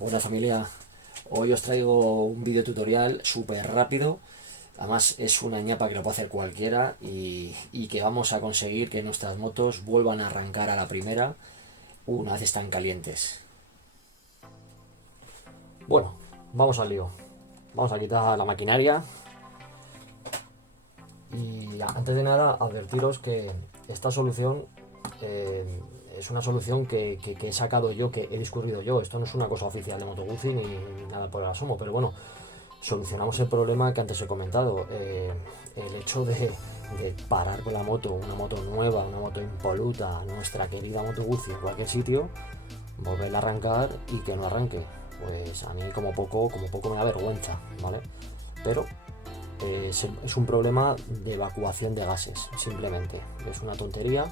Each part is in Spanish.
Buena familia, hoy os traigo un vídeo tutorial súper rápido. Además es una ñapa que lo puede hacer cualquiera y que vamos a conseguir que nuestras motos vuelvan a arrancar a la primera una vez están calientes. Bueno, vamos al lío. Vamos a quitar la maquinaria. Y antes de nada advertiros que esta solución es una solución que he sacado yo, que he discurrido yo. Esto no es una cosa oficial de Moto Guzzi ni nada por el asomo, pero bueno, solucionamos el problema que antes he comentado. El hecho de parar con la moto, una moto nueva, una moto impoluta, nuestra querida Moto Guzzi en cualquier sitio, volverla a arrancar y que no arranque, pues a mí como poco me da vergüenza, ¿vale? Pero es un problema de evacuación de gases, simplemente. Es una tontería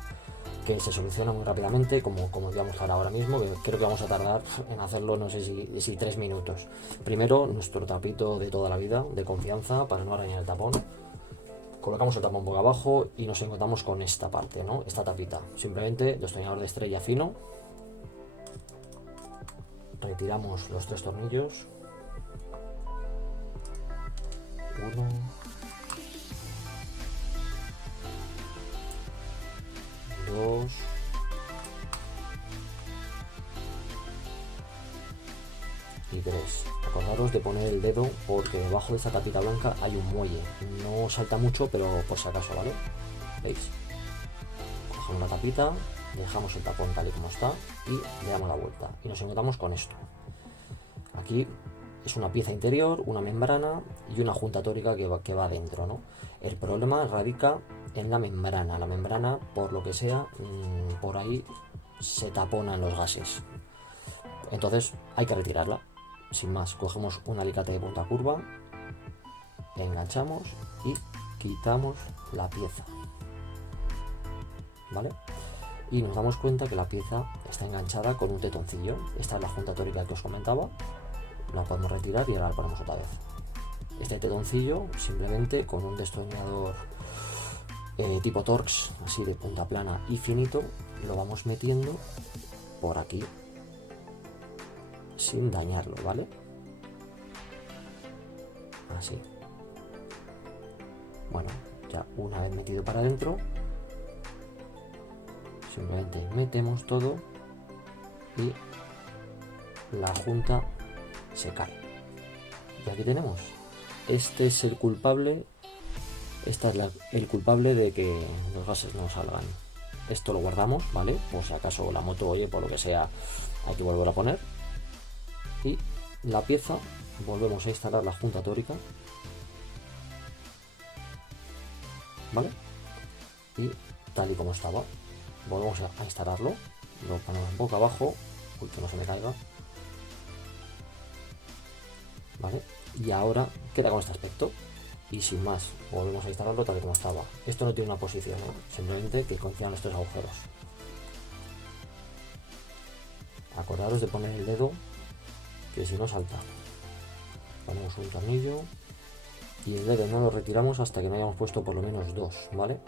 que se soluciona muy rápidamente, como os voy a mostrar ahora mismo, que creo que vamos a tardar en hacerlo, no sé si 3 minutos. Primero, nuestro tapito de toda la vida, de confianza, para no arañar el tapón. Colocamos el tapón boca abajo y nos encontramos con esta parte, ¿no? Esta tapita. Simplemente destornillador de estrella fino. Retiramos los 3 tornillos. 1, 2 y 3. Acordaros de poner el dedo porque debajo de esta tapita blanca hay un muelle. No salta mucho, pero por si acaso, ¿vale? ¿Veis? Cogemos la tapita, dejamos el tapón tal y como está y le damos la vuelta. Y nos encontramos con esto. Aquí es una pieza interior, una membrana y una junta tórica que va adentro, ¿no? El problema radica en la membrana. La membrana, por lo que sea, por ahí se taponan los gases. Entonces hay que retirarla. Sin más, cogemos un alicate de punta curva, enganchamos y quitamos la pieza, ¿vale? Y nos damos cuenta que la pieza está enganchada con un tetoncillo. Esta es la junta tórica que os comentaba. La podemos retirar y ahora la ponemos otra vez. Este tetoncillo, simplemente con un destornillador tipo Torx, así de punta plana y finito, lo vamos metiendo por aquí sin dañarlo, ¿vale? Así. Bueno, ya una vez metido para adentro, simplemente metemos todo y la junta se cae. Y aquí tenemos. Este es el culpable. Esta es el culpable de que los gases no salgan. Esto lo guardamos, ¿vale? Por si acaso la moto, oye, por lo que sea, hay que volver a poner. Y la pieza, volvemos a instalar la junta tórica, ¿vale? Y tal y como estaba, volvemos a instalarlo. Lo ponemos boca abajo. Uy, que no se me caiga. ¿Vale? Y ahora queda con este aspecto. Y sin más, volvemos a instalarlo tal y como estaba. Esto no tiene una posición, ¿no? Simplemente que coincidan los 3 agujeros. Acordaros de poner el dedo, que si no salta. Ponemos un tornillo y el dedo no lo retiramos hasta que no hayamos puesto por lo menos 2, ¿vale?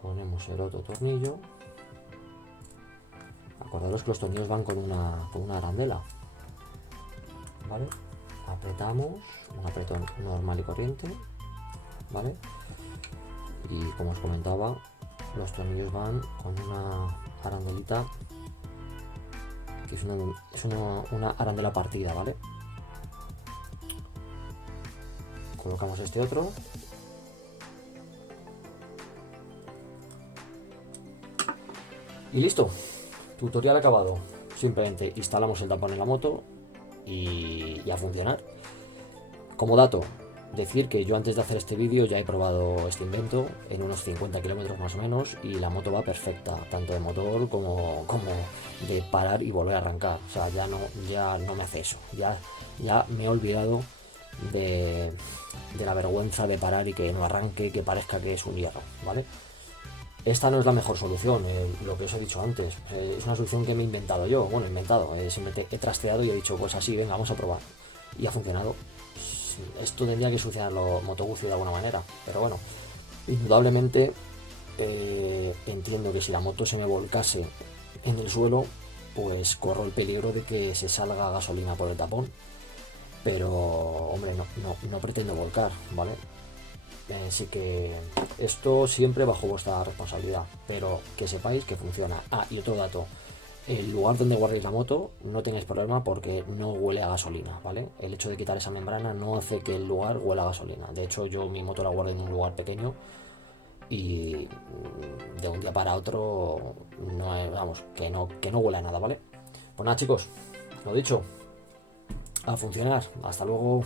Ponemos el otro tornillo. Acordaros que los tornillos van con una arandela, ¿vale? Apretamos, un apretón normal y corriente, ¿vale? Y como os comentaba, los tornillos van con una arandelita, que es una arandela partida, ¿vale? Colocamos este otro. Y listo. Tutorial acabado. Simplemente instalamos el tapón en la moto y a funcionar. Como dato, decir que yo antes de hacer este vídeo ya he probado este invento en unos 50 kilómetros más o menos y la moto va perfecta, tanto de motor como de parar y volver a arrancar. O sea, ya no me hace eso. Ya me he olvidado de la vergüenza de parar y que no arranque, que parezca que es un hierro, ¿vale? Esta no es la mejor solución, lo que os he dicho antes. Es una solución que me he inventado yo. Bueno, simplemente he trasteado y he dicho, pues así, venga, vamos a probar. Y ha funcionado. Esto tendría que solucionarlo Moto Guzzi de alguna manera. Pero bueno, indudablemente entiendo que si la moto se me volcase en el suelo, pues corro el peligro de que se salga gasolina por el tapón. Pero, hombre, no pretendo volcar, ¿vale? Así que esto siempre bajo vuestra responsabilidad, pero que sepáis que funciona. Ah, y otro dato, el lugar donde guardéis la moto no tengáis problema porque no huele a gasolina, ¿vale? El hecho de quitar esa membrana no hace que el lugar huela a gasolina. De hecho, yo mi moto la guardo en un lugar pequeño y de un día para otro vamos, que no huele a nada, ¿vale? Pues nada, chicos, lo dicho, a funcionar. Hasta luego.